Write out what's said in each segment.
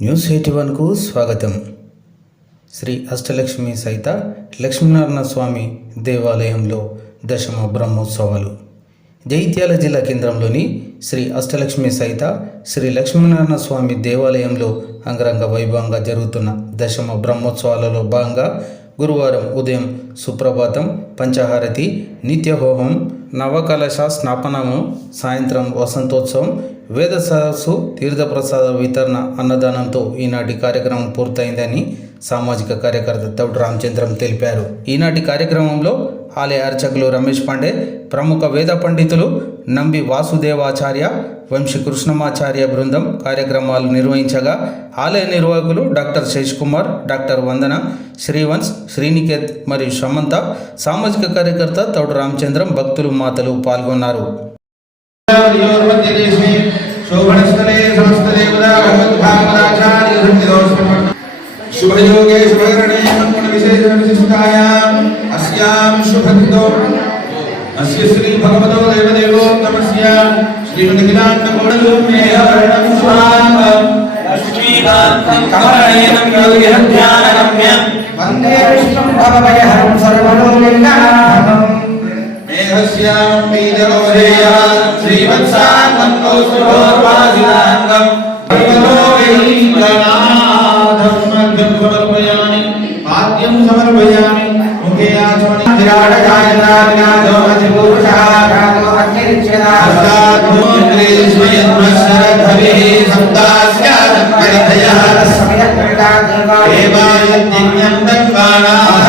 News eighty వన్కు స్వాగతం. శ్రీ అష్టలక్ష్మి సైత లక్ష్మీనారాయణ స్వామి దేవాలయంలో దశమ బ్రహ్మోత్సవాలు. జైత్యాల జిల్లా కేంద్రంలోని శ్రీ అష్టలక్ష్మి సైత శ్రీ లక్ష్మీనారాయణ స్వామి దేవాలయంలో అంగరంగ వైభవంగా జరుగుతున్న దశమ బ్రహ్మోత్సవాలలో భాగంగా గురువారం ఉదయం సుప్రభాతం పంచహారతి నిత్యహోమం నవకలశ స్నాపనము సాయంత్రం వసంతోత్సవం వేద సరస్సు తీర్థప్రసాద వితరణ అన్నదానంతో ఈనాటి కార్యక్రమం పూర్తయిందని సామాజిక కార్యకర్త తౌడు రామచంద్రం తెలిపారు. ఈనాటి కార్యక్రమంలో ఆలయ అర్చకులు రమేష్ పాండే ప్రముఖ వేద పండితులు నంబి వాసుదేవాచార్య వంశీ కృష్ణమాచార్య బృందం కార్యక్రమాలు నిర్వహించగా ఆలయ నిర్వాహకులు డాక్టర్ శేష్ కుమార్ డాక్టర్ వందన శ్రీవంశ్ శ్రీనికేత్ మరియు సమంత సామాజిక కార్యకర్త తౌడు రామచంద్రం భక్తులు మాతలు పాల్గొన్నారు. योर्मध्यदेशे शोभनस्थले समस्तदेवता भगवद्भागवताचार्यसन्निधोऽस्मि शुभयोगे शुभकरणे मन्मणविशेषविशिष्टायाम् अस्यां शुभदितो अस्य श्री भगवतो देवदेवोत्तमस्य श्रीमदखिलाण्डकोणयोमेहवर्णं स्वाम् लक्ष्मीकान्तं कमलनयनं योगिहध्यानगम्यं वन्दे विष्णुं भवभयहरं सर्वलोकैकनाथम् मेघस्यां वीररोधेया श्रीवत्सान्तो सुभोर्वासिनाङ्गम् भगवतोऽवैकनाथं मध्यं समर्पयामि पाद्यं समर्पयामि मुखे आचमनि विराटकायनादिनाथो अधिपूरुषः रातो अग्निरिच्यता हस्ताद्भुमग्रे स्वयन्वशरधविः सप्तास्यादपरिधयः देवायज्ञं दत्वानाः पुरुषं यज्ञं परेजो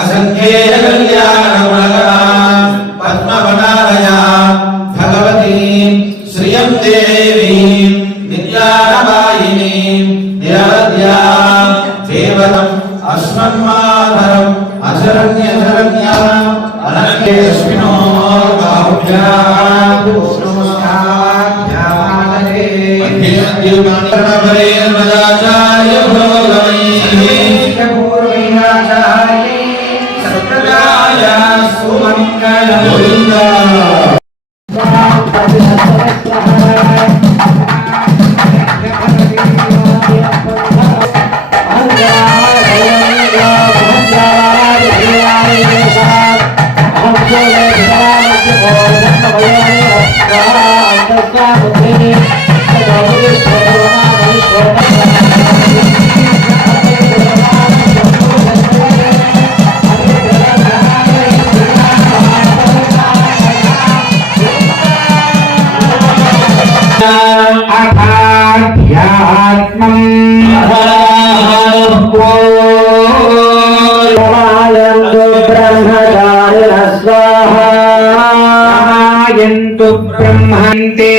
అసంఖ్యేయ కళ్యాణమలగా పద్మవనాయ భగవతి శ్రియం దేవీ నిత్యానవాయిని నిరవద్యా కేవలం అస్మన్మాధరం युगान्तरे मदाचार्य भोगमये पूर्वैराचार्ये Yeah. ब्रह्मचारिणस्वाहायन्तु ब्रह्मन्ते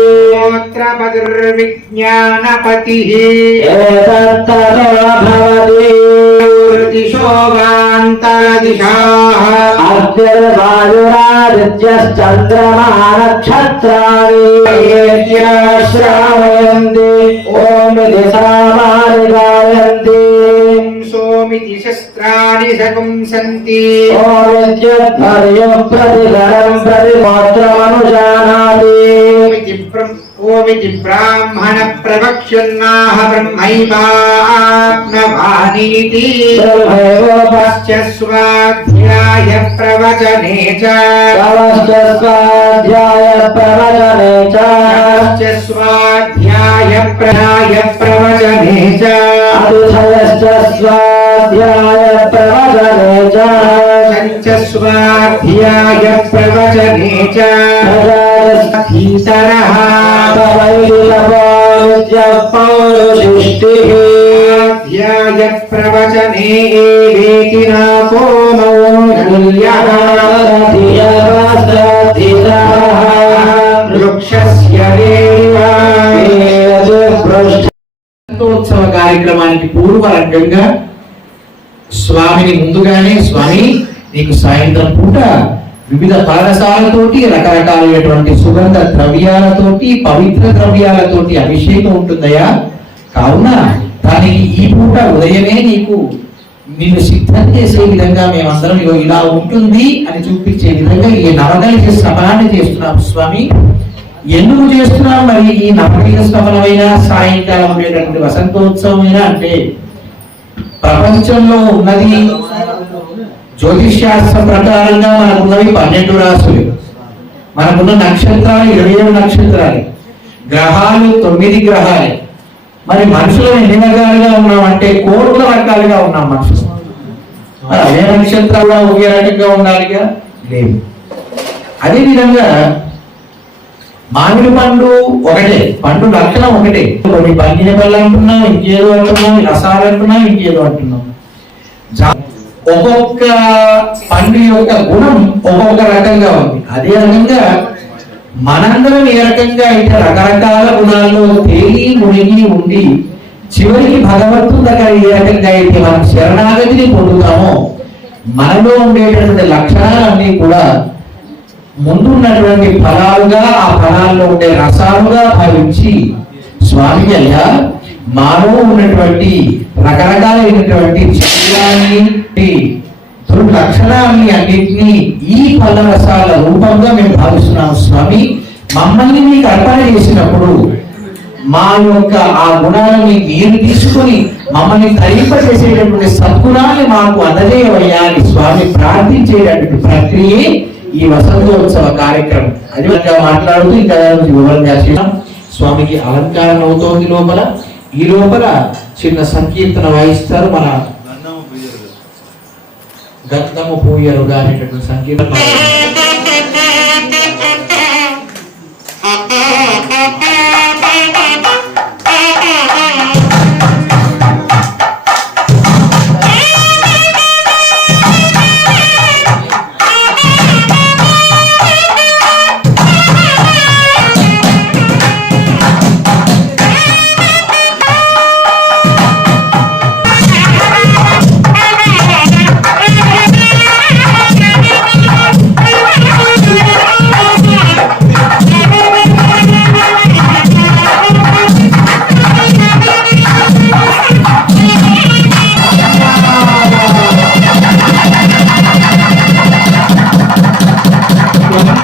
श्रोत्रपतिर्विज्ञानपतिः दिशाः अग्निर्वायुरादित्यश्चन्द्रमा नक्षत्राणि श्रावयन्ति ओमिति सामानि गायन्ति सोमिति सर्वाणि सकुंसन्ति ओमित्यध्वर्यः प्रतिधरम् प्रतिमोत्रमनुजानाति ओमिति ब्रह्म- ओमिति ब्राह्मण प्रवक्ष्यन्नाह ब्रह्मैवाप्नवानीति ब्रह्मैवोपश्च च स्वाध्याय प्रवचने च स्वाध्याय प्रवचने च च स्वाध्याय प्रयाय स्वाध्याय प्रवचने च भीतरः पौरुषिष्टिः स्वाध्याय प्रवचने एवेति नाको मौल्यः वृक्षस्य రథోత్సవ కార్యక్రమానికి పూర్వరంగంగా స్వామిని ముందుగానే స్వామి నీకు సాయంత్రం పూట వివిధ పారసాలతోటి రకరకాలైనటువంటి సుగంధ ద్రవ్యాలతోటి పవిత్ర ద్రవ్యాలతోటి అభిషేకం ఉంటుందయ్యా. కావున దానికి ఈ పూట ఉదయమే నీకు నిన్ను సిద్ధం చేసే విధంగా మేమందరం ఇగో ఇలా ఉంటుంది అని చూపించే విధంగా ఈ నవదళిత శ్రమణాన్ని చేస్తున్నాం స్వామి. ఎందుకు చేస్తున్నాం మరి ఈ నవదళిత శ్రమణమైన సాయంకాలం ఉండేటటువంటి వసంతోత్సవమైన అంటే ప్రపంచంలో ఉన్నది జ్యోతిష్ శాస్త్రం ప్రకారంగా మనకున్నవి పన్నెండు రాసులు. మనకున్న నక్షత్రాలు ఇరవై ఏడు నక్షత్రాలు. గ్రహాలు తొమ్మిది గ్రహాలు. మరి మనుషులు ఎన్ని రకాలుగా ఉన్నామంటే కోట్ల రకాలుగా ఉన్నాం మనుషులు. మరి అదే నక్షత్రాల్లో ఒకే రకంగా ఉండాలిగా? లేవు అదే విధంగా మామిడి పండు ఒకటే పండు లక్షణం ఒకటే. కొన్ని పండిన పళ్ళు అంటున్నాం ఇంకేదో అంటున్నాం రసాలు అంటున్నాం ఇంకేదో అంటున్నాం. ఒక్కొక్క పండు యొక్క గుణం ఒక్కొక్క రకంగా ఉంది. అదే రకంగా మనందరం ఏ రకంగా అయితే రకరకాల గుణాల్లో తేలి మునిగి ఉండి చివరికి భగవంతుని దగ్గర ఏ రకంగా అయితే మనం శరణాగతిని పొందుతామో మనలో ఉండేటటువంటి లక్షణాలన్నీ కూడా ముందున్నటువంటి ఫలాలుగా ఆ ఫలాల్లో ఉండే రసాలుగా భావించి స్వామి అయ్యా మాలో ఉన్నటువంటి రకరకాలైనటువంటి శరీరాన్ని దుర్లక్షణాన్ని అన్నింటినీ ఈ ఫల రసాల రూపంగా మేము భావిస్తున్నాము స్వామి. మమ్మల్ని మీకు అర్పణ చేసినప్పుడు మా యొక్క ఆ గుణాలని మీరు తీసుకుని మమ్మల్ని తరింపజేసేటటువంటి సద్గుణాన్ని మాకు అందజేయవయ్యా అని స్వామి ప్రార్థించేటటువంటి ప్రక్రియే ఈ వసంతోత్సవ కార్యక్రమం. అది విధంగా మాట్లాడుతూ ఇంకా వివరంగా చేసాం స్వామికి అలంకారం అవుతోంది లోపల. ఈ లోపల చిన్న సంకీర్తన వాయిస్తారు మన గంధము పూయరుగా అనేటటువంటి సంకీర్తన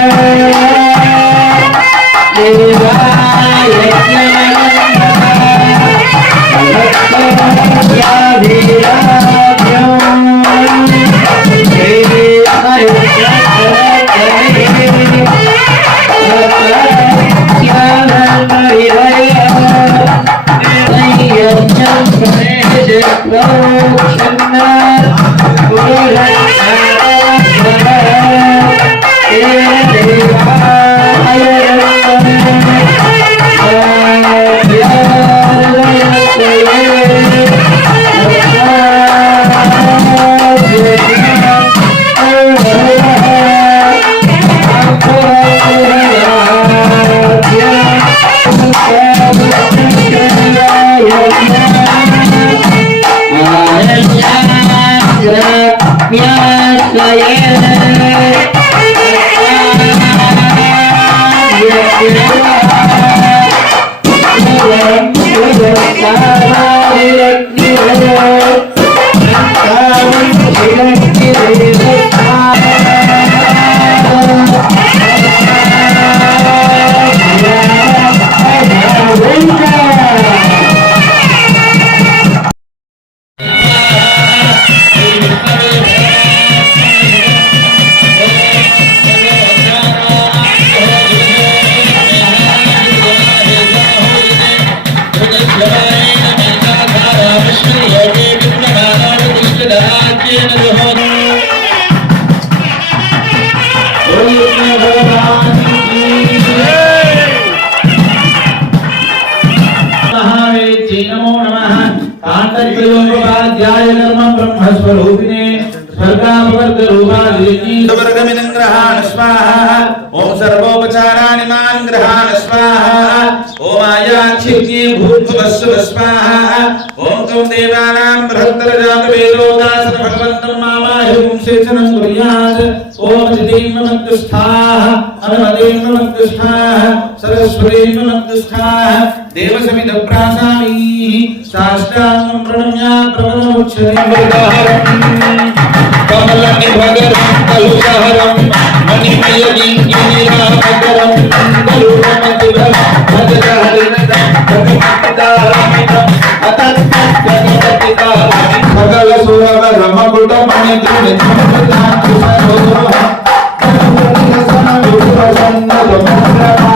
É. ब्रह्मस्वरूपिणे स्वर्गापवर्गरूपादिति स्वर्गमिनं ग्रहाण स्वाहा। ॐ सर्वोपचाराणि माँ ग्रहाण स्वाहा। ॐ आयाक्षिज्ञे भूर्भुवस्सुव स्वाहा। ॐ त्वं देवानां बृहत्तरजातवेदोदासन भगवन्तं मामाहि पुंसेचनं कुर्यात्। ॐ दिदीं नमस्तुष्ठाः सर्वदेवनमग्निष्ठाः सरस्वतीनमग्निष्ठाः देवसमिदप्रासामीः साष्टाङ्गं प्रणम्या प्रवणमुच्छते कमलनिभगरं मणिमयलिङ्गिनिराभगरं करुणमतिभं भजतहरिणगमपितारमितं अतत्तत्जगदपितारमि सकलसुरवरमकुटमणिगुणितं सदा कुशलोः Thank you.